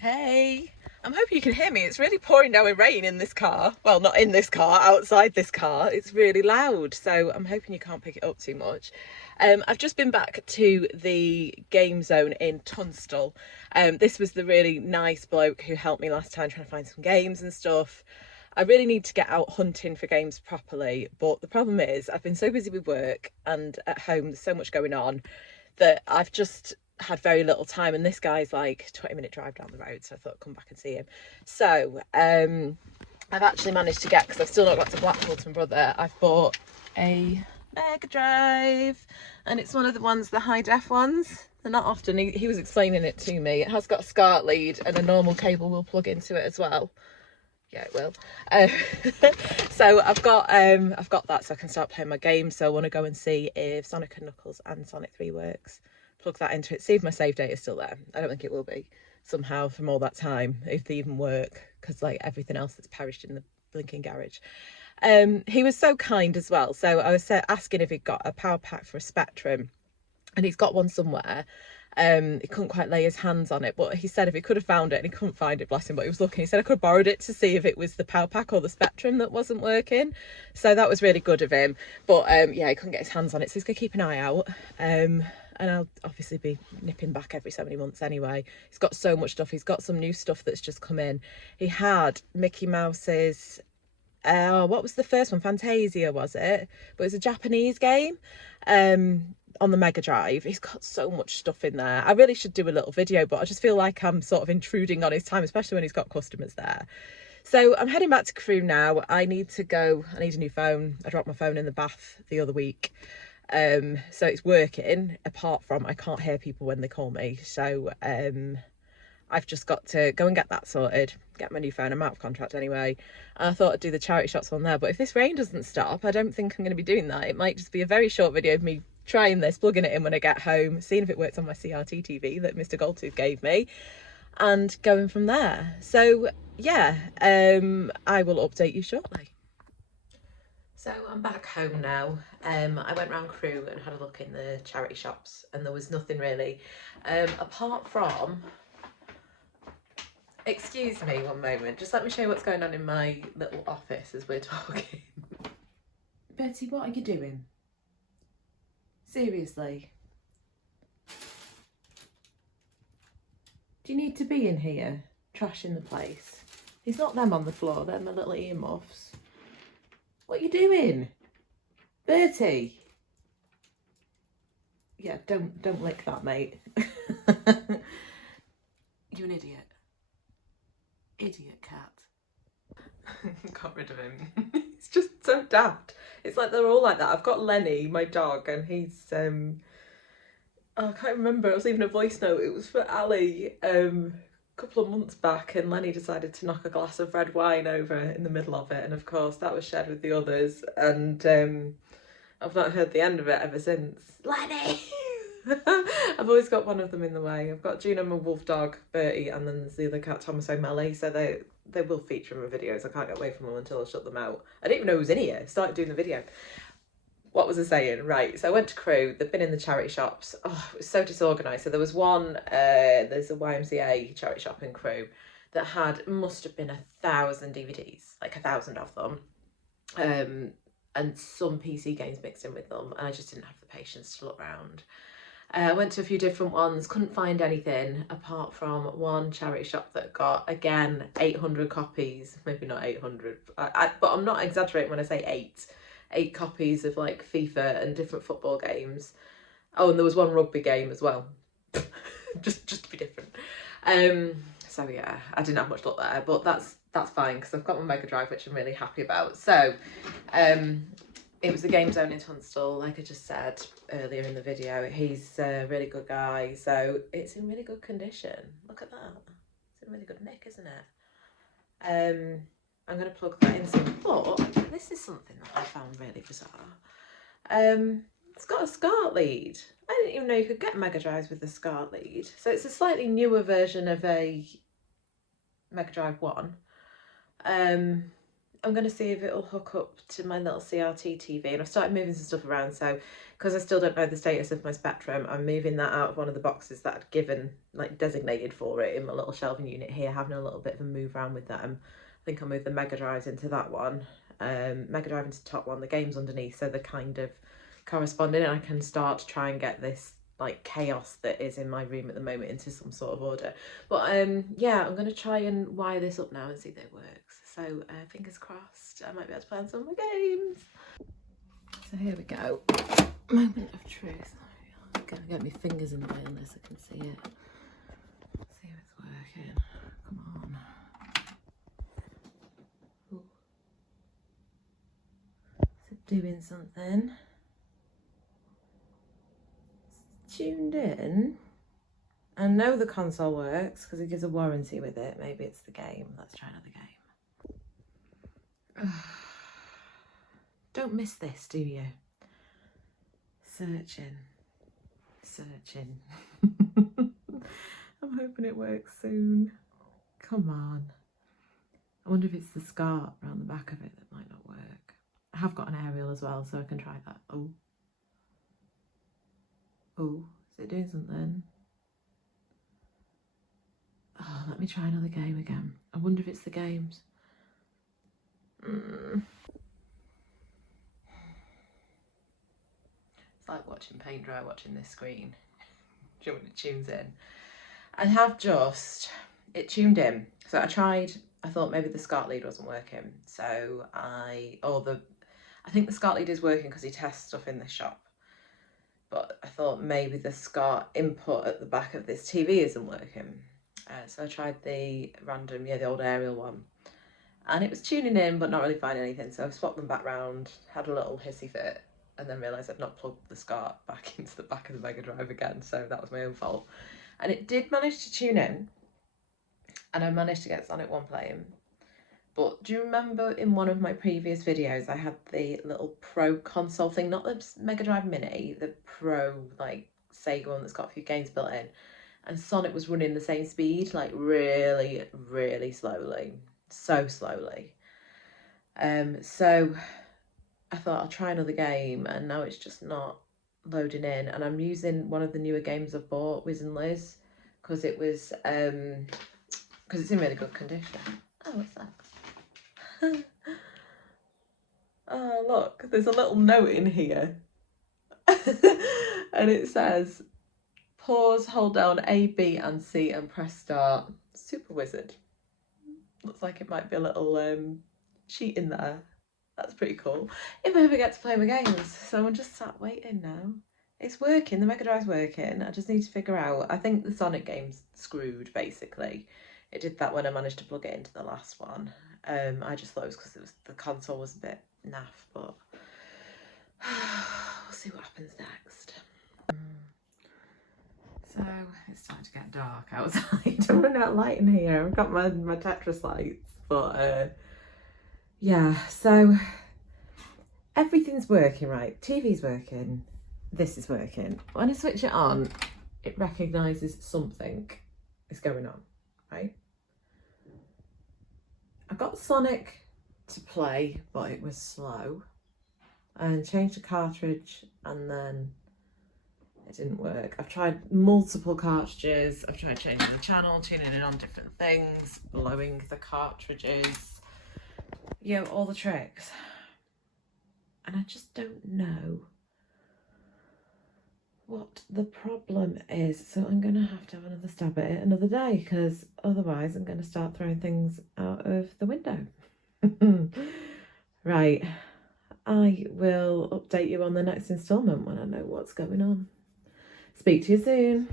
Hey, I'm hoping you can hear me. It's really pouring down with rain in this car. Well, not in this car, outside this car. It's really loud, so I'm hoping you can't pick it up too much. I've just been back to the game zone in Tunstall. This was the really nice bloke who helped me last time trying to find some games and stuff. I really need to get out hunting for games properly, but the problem is I've been so busy with work and at home there's so much going on that I've just had very little time, and this guy's like 20-minute drive down the road, so I thought I'd come back and see him. So I've actually managed to get, because I've still not got to Blackpool to my brother, I've bought a Mega Drive, and it's one of the ones, the high def ones. They're not often, he was explaining it to me. It has got a SCART lead and a normal cable will plug into it as well. Yeah, it will. So I've got that, so I can start playing my game. So I want to go and see if Sonic and Knuckles and Sonic 3 works. Plug that into it, see if my save data is still there. I don't think it will be, somehow, from all that time, if they even work, because like everything else that's perished in the blinking garage. He was so kind as well. So I was asking if he'd got a power pack for a Spectrum, and he's got one somewhere. He couldn't quite lay his hands on it, but he said if he could have found it, and he couldn't find it, bless him, but he was looking, he said I could have borrowed it to see if it was the power pack or the Spectrum that wasn't working. So that was really good of him. But yeah, he couldn't get his hands on it, so he's gonna keep an eye out. And I'll obviously be nipping back every so many months anyway. He's got so much stuff. He's got some new stuff that's just come in. He had Mickey Mouse's what was the first one? Fantasia, was it? But it was a Japanese game on the Mega Drive. He's got so much stuff in there. I really should do a little video, but I just feel like I'm sort of intruding on his time, especially when he's got customers there. So I'm heading back to Crewe now. I need to go. I need a new phone. I dropped my phone in the bath the other week. So it's working, apart from I can't hear people when they call me. So I've just got to go and get that sorted, get my new phone. I'm out of contract anyway. And I thought I'd do the charity shops on there, but if this rain doesn't stop, I don't think I'm going to be doing that. It might just be a very short video of me trying this, plugging it in when I get home, seeing if it works on my CRT TV that Mr. Goldtooth gave me, and going from there. So yeah, I will update you shortly. So I'm back home now. I went round Crewe and had a look in the charity shops, and there was nothing really, apart from, excuse me one moment, just let me show you what's going on in my little office as we're talking. Betty, what are you doing? Seriously? Do you need to be in here trashing the place? It's not them on the floor, they're my little earmuffs. What are you doing? Bertie? Yeah, don't lick that, mate. You an idiot. Idiot cat. Got rid of him. He's just so daft. It's like they're all like that. I've got Lenny, my dog, and he's oh, I can't remember, it was even a voice note. It was for Ali a couple of months back, and Lenny decided to knock a glass of red wine over in the middle of it, and of course that was shared with the others, and I've not heard the end of it ever since. Lenny! I've always got one of them in the way. I've got Juno, my wolf dog, Bertie, and then there's the other cat, Thomas O'Malley, so they will feature in my videos. I can't get away from them until I shut them out. I didn't even know who was in here. I started doing the video. What was I saying? Right, so I went to Crewe. They've been in the charity shops. Oh, it was so disorganised. So there was one, there's a YMCA charity shop in Crewe that must have been 1,000 DVDs, like 1,000 of them, and some PC games mixed in with them, and I just didn't have the patience to look round. I went to a few different ones, couldn't find anything apart from one charity shop that got, again, 800 copies. Maybe not 800, but I'm not exaggerating when I say 8 copies of like FIFA and different football games. Oh, and there was one rugby game as well. just to be different. So yeah, I didn't have much luck there, but that's fine because I've got my Mega Drive, which I'm really happy about. So it was the Game Zone in Tunstall, like I just said earlier in the video. He's a really good guy, so it's in really good condition. Look at that. It's in really good nick, isn't it? I'm going to plug that in soon, but this is something that I found really bizarre. It's got a SCART lead. I didn't even know you could get Mega Drives with a SCART lead. So it's a slightly newer version of a Mega Drive 1. I'm going to see if it'll hook up to my little CRT TV, and I've started moving some stuff around, so because I still don't know the status of my Spectrum, I'm moving that out of one of the boxes that I'd given, like designated for it in my little shelving unit here, having a little bit of a move around with them. I think I'll move the Mega Drives into that one, Mega Drive into the top one, the games underneath, so they're kind of corresponding, and I can start to try and get this like chaos that is in my room at the moment into some sort of order. But yeah, I'm going to try and wire this up now and see if it works. So fingers crossed, I might be able to play on some of my games. So here we go. Moment of truth. I'm going to get my fingers in the way on this, I can see it. See if it's working. Come on. Ooh. Is it doing something? It's tuned in. I know the console works because it gives a warranty with it. Maybe it's the game. Let's try another game. Don't miss this, do you? Searching. I'm hoping it works soon. Come on. I wonder if it's the SCART around the back of it that might not work. I have got an aerial as well, so I can try that. Oh, is it doing something? Oh, let me try another game again. I wonder if it's the games. It's like watching paint dry, watching this screen. Do you know when it tunes in? I have just, it tuned in. So I thought maybe the SCART lead wasn't working. So I think the SCART lead is working because he tests stuff in the shop. But I thought maybe the SCART input at the back of this TV isn't working. So I tried the random, the old aerial one. And it was tuning in, but not really finding anything. So I've swapped them back round, had a little hissy fit, and then realised I'd not plugged the SCART back into the back of the Mega Drive again. So that was my own fault. And it did manage to tune in. And I managed to get Sonic 1 playing. But do you remember in one of my previous videos, I had the little Pro console thing, not the Mega Drive Mini, the Pro, like, Sega one that's got a few games built in. And Sonic was running the same speed, like really, really slowly. So slowly. So I thought I'll try another game, and now it's just not loading in. And I'm using one of the newer games I've bought, Wiz and Liz, because it was, because it's in really good condition. Oh, what's that? Oh, look, there's a little note in here. And it says, pause, hold down A, B and C and press start. Super wizard. Looks like it might be a little cheat in there. That's pretty cool. If I ever get to play my games. So I'm just sat waiting now. It's working, the Mega Drive's working. I just need to figure out, I think the Sonic game's screwed, basically. It did that when I managed to plug it into the last one. I just thought it was because the console was a bit naff, but we'll see what happens next. So it's starting to get dark outside. I'm running out of light in here. I've got my Tetris lights, but yeah, so everything's working, right? TV's working, this is working. When I switch it on, it recognises something is going on, right? I got Sonic to play, but it was slow, and changed the cartridge, and then it didn't work. I've tried multiple cartridges. I've tried changing the channel, tuning in on different things, blowing the cartridges, all the tricks. And I just don't know what the problem is. So I'm going to have another stab at it another day, because otherwise I'm going to start throwing things out of the window. Right. I will update you on the next instalment when I know what's going on. Speak to you soon.